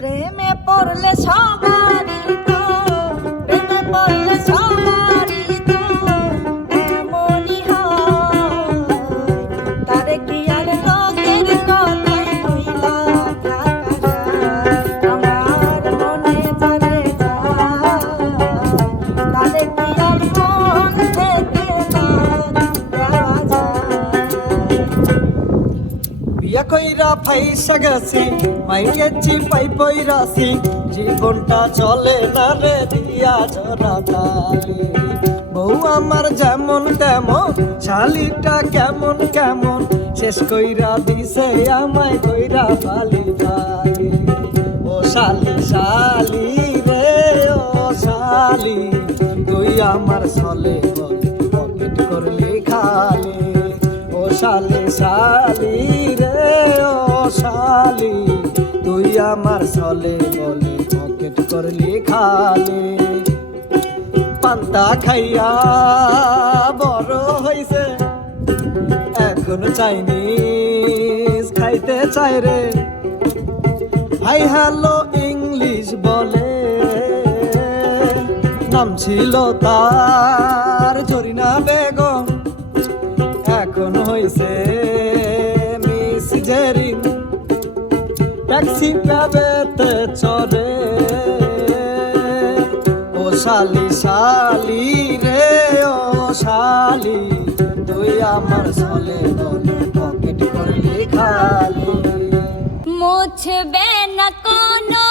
প্রেমে পড়লে সবারই গেছি মাইকেছি পাই পইরাছি জীবনটা চলে না রে দিয়া জরা তালি। বউ আমার যেমন তেমন, শালিটা কেমন কেমন, শেষ কইরা দিছে আমায় কইরা পালি পালি ও শালি শালি রে, ও শালি, তুই আমার চলে পকেট করলে খালি। ও শালি শালি রে, ও শালি। আমার চলে বলে, পকেট করলি খালি পান্তা খাইয়া বড় হইছে, এখন চাইনিজ খাইতে চাই রে। হাই হ্যালো, ইংলিশ বলে, নাম ছিল তার জরিনা বেগম, এখন হইছে ট্যাক্সি প্যাবেতে চরে ও শালি শালি রে, ও শালি, তুই আমার চলে বলে পকেট করলি খালি। মুছবে না কোনো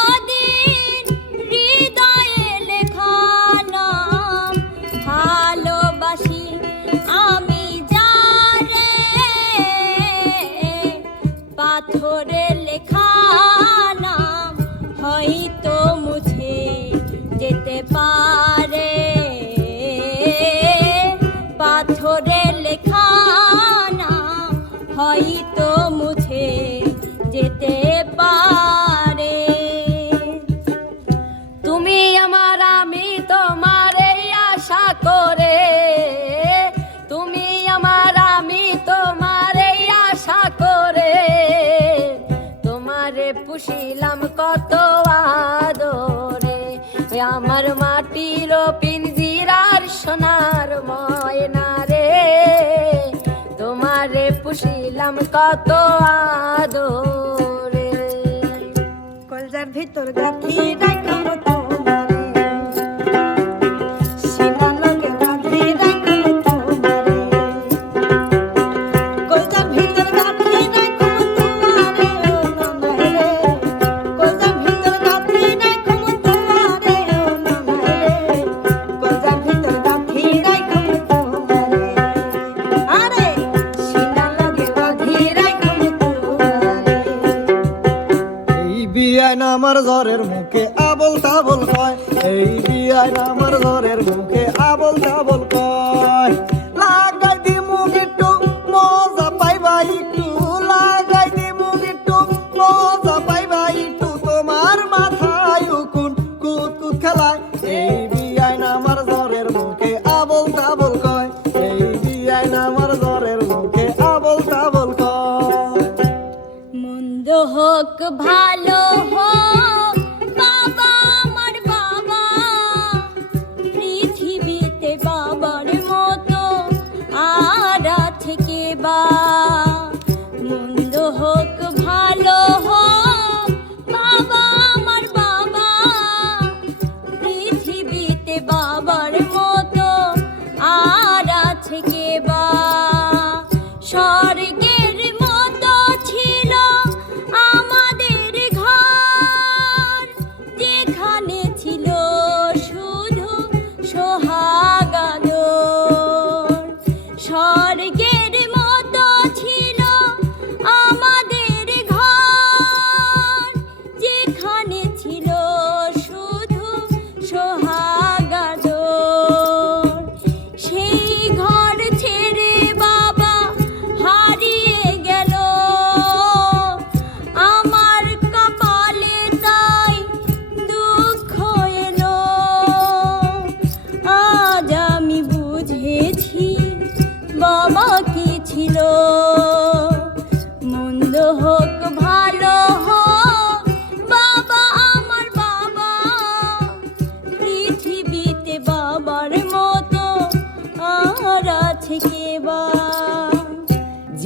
পুষিলাম কত আদরে। আমার মাটির পিঞ্জিরার সোনার ময়না রে। তোমারে পুষিলাম কত আদরে। কলজার ভিতর গাথি বিয়ান আমার জ্বরের মুখে আবল কয়। লাগাই দি মুখ একটু মজা একটু লাগাই দি মুখ একটু মজা একটু। তোমার মাথায় কুত কুত খেলায়, এই বিয়ান আমার জ্বরের মুখে আবল তাবল কয়। এই বিয়ান আমার জ্বরের মুখে আবল তাবল কয়। মন্দ হোক ভালো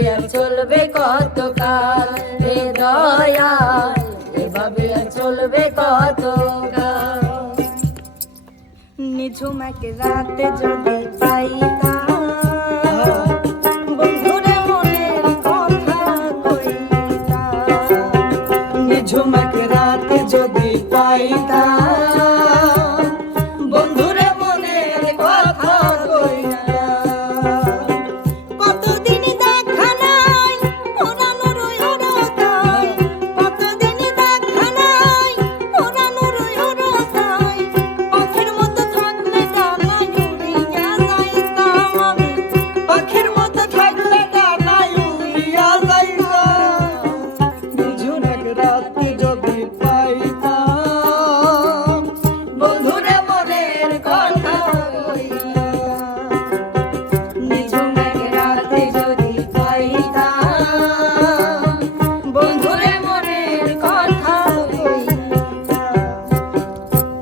এভাবে আর চলবে কতকাল? রে দয়াল এভাবে আর চলবে কতকাল? নিঝুমাকে রাতে পাইতাম। বন্ধুরে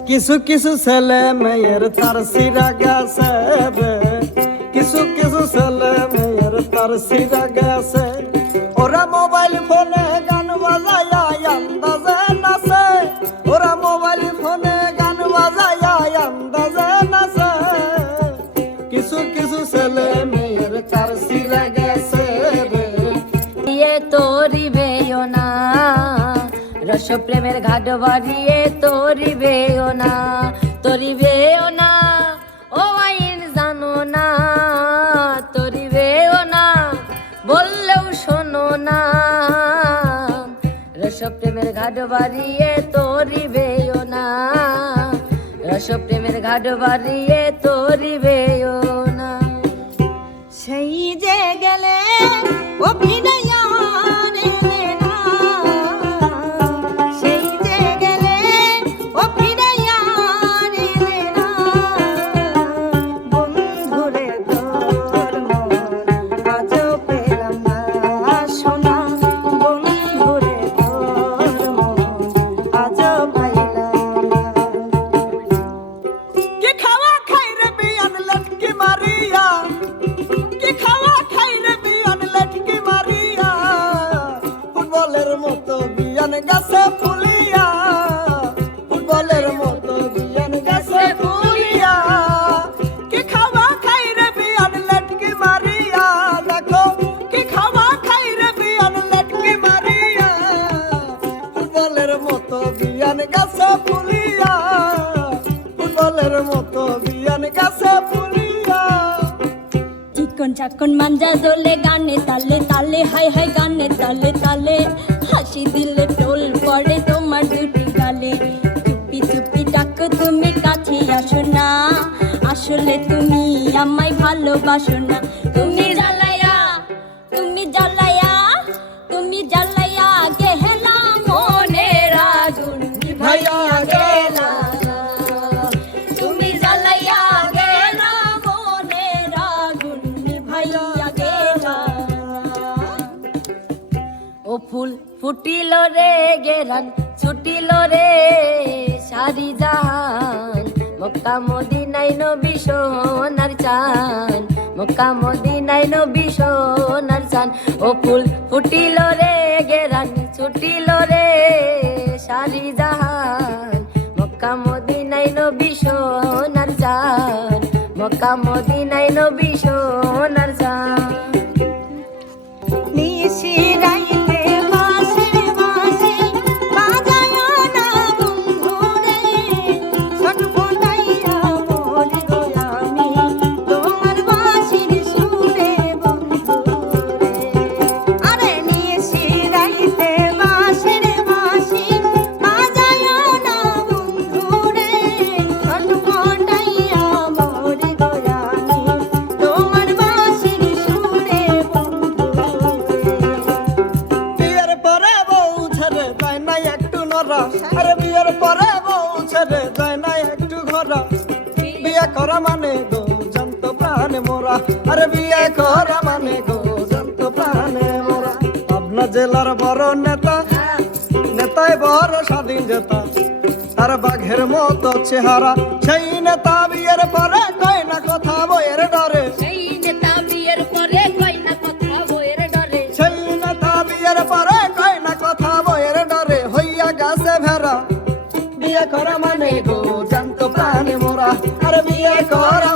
কিছু কিছু ছেলে মেয়ের তার সিরা গেছে কিছু কিছু ছেলে মেয়ের তার সিরা গেছে প্রেমের ঘাট বাড়িয়ে তোরি বেও না তোরি বেও না, ও আইন জানো না তোরি বেও না, বললেও শোনো না। রস প্রেমের ঘাট বাড়িয়ে তোরি বেও না রস প্রেমের ঘাট বাড়িয়ে তোরি বেও না। সেই যে গেলে অভিনয়ার চাকন মাঞ্জা দোলে গানে তালে তালে, হাই হাই গানে তালে তালে। হাসি দিলে টোল পড়ে তোমার দুটি গালে। চুপি চুপি ডাকো, তুমি কাছে আসো না। আসলে তুমি আমায় ভালোবাসো না। তুমি ফুটিল রে গেরান, ছুটিল রে সারি জাহান। মক্কা মদিনাই নবী সোনার চান, মক্কা মদিনাই নবী সোনার চান। ও ফুল ফুটিল রে গেরান, ছুটিল রে সারি জাহান। মক্কা মদিনাই নবী সোনার চান, মক্কা মদিনাই নবী সোনার বাঘের মতো চেহারা। সেই নেতা বিয়ের পরে কয় না কথা বইয়ের ডরে। সেই নেতা বিয়ের পরে কই না কথা বইয়ের ডরে। সেই নেতা বিয়ের পরে কয় না কথা বইয়ের ডরে। হইয়া গেছে ভেড়া। বিয়ে করা মানে গো জানতো প্রাণে মোরা। আর বিয়ে করা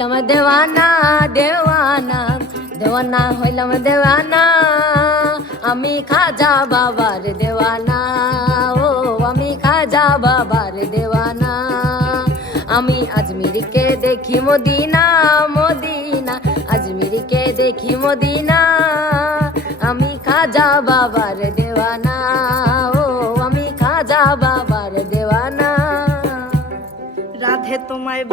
হইলাম দেওয়ানা দেওয়ানা দেওয়ানা হইলাম দেওয়ানা। আমি খাজা বাবার দেওয়ানা, ও আমি খাজা বাবার দেওয়ানা। আমি আজমিরকে দেখি মদিনা মদিনা, আজমিরকে দেখি মদিনা। আমি খাজা বাবার দেওয়ানা, ও আমি খাজা বাবার দেওয়ানা। রাধে তোমায়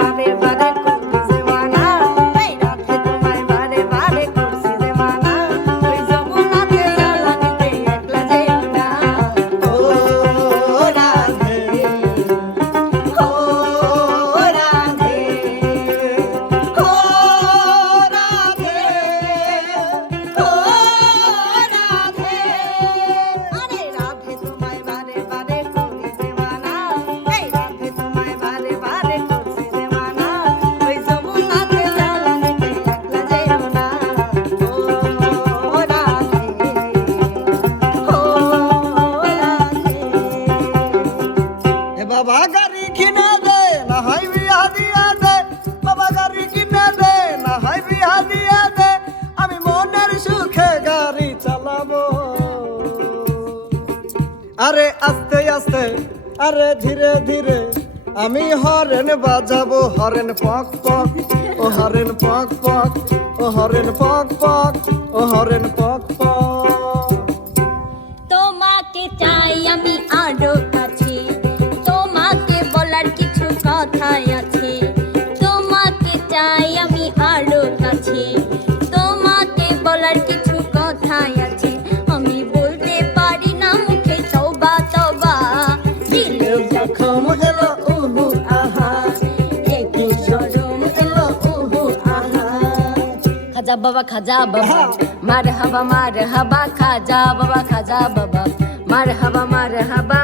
আরে ধীরে ধীরে আমি হরেন বাজাবো, হরেন পক পক, ও হরেন পক পক, ও হরেন পক পক, ও হরেন পক বাবা, খাজা বাবা। মার হাবা মার হাবা খাজা বাবা খাজা বাবা। মার হাবা মার হাবা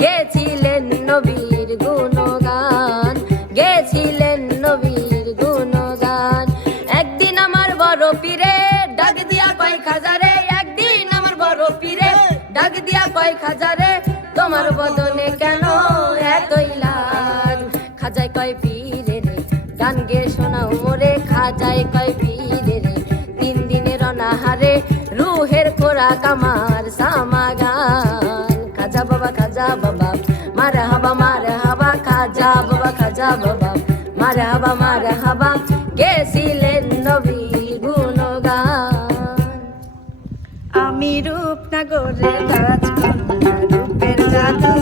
গেছিলেন নবীর গুণগান। গেছিলেন নবীর গুণগান। একদিন আমার বড় পীরে ডাক দিয়া কয় খাজারে একদিন আমার বড় পীরে ডাক দিয়া কয় খাজারে তোমার বদনে কেন এতই লাজ খাজায় কয়, পীরে গান গে শোনাও মোরে, খাজায় কয়, পীরে বাবা মার হাবা গেছিলেন নবী গুণগান। আমি রূপনগরে রাজকন্যা রূপের জাদু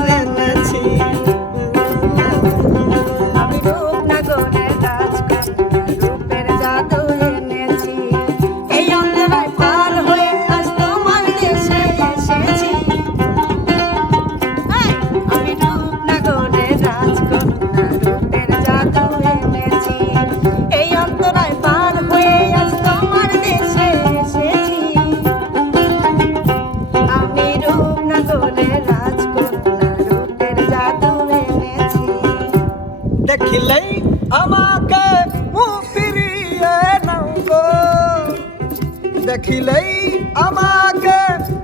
দেখিলেই আমাকে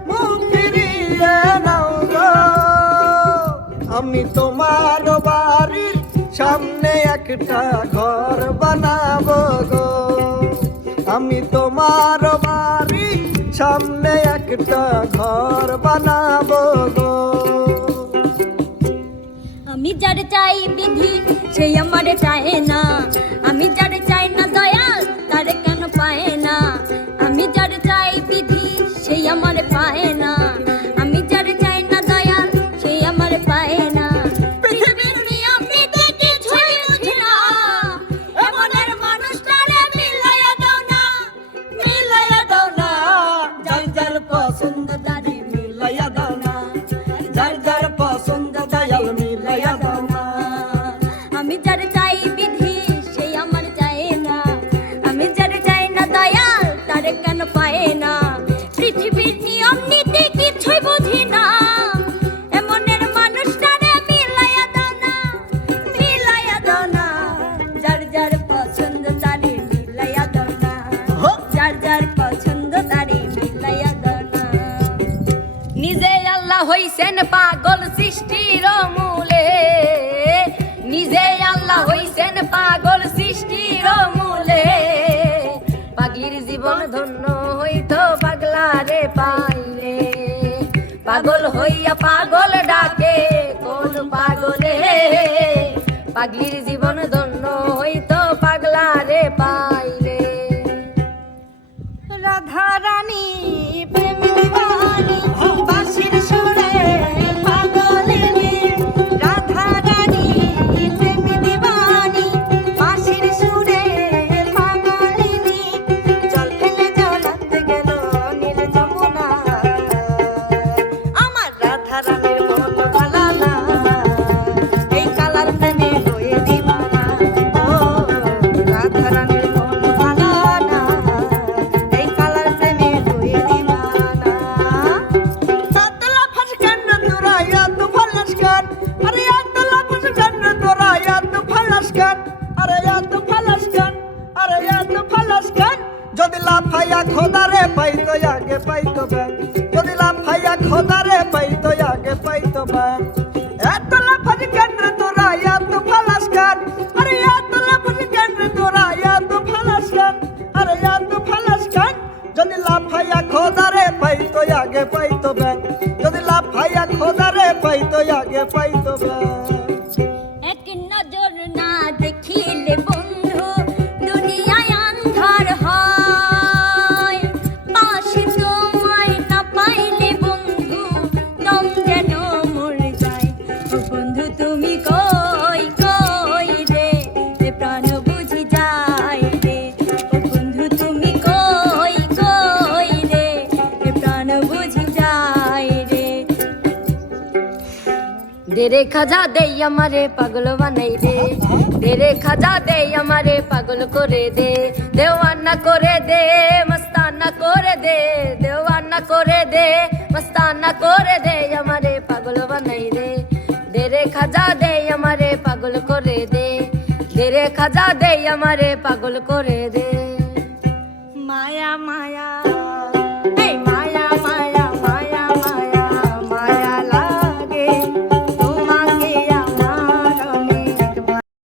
মুখ ফিরিয়ে নাও আমি তোমার বাড়ির সামনে একটা ঘর বানাবো গো। আমি তোমার বাড়ির সামনে একটা ঘর বানাবো গো। আমি যার চাই বিধি সেই আমার চায় না। আমি যার চাই না দয়া अगली रिजी আগে পাইতো ব্যাং যদি লাভ ভাইয়া খোদারে পাইতো আগে পাইতো ব্যাং तेरे खजा दे हमारे पागल बनाई रे तेरे खजा दे हमारे पागल करे दे देवाना करे दे मस्ताना करे दे देवाना करे दे मस्ताना करे दे हमारे पागल बनाई रे तेरे खजा दे हमारे पागल करे दे तेरे खजा दे हमारे पागल करे दे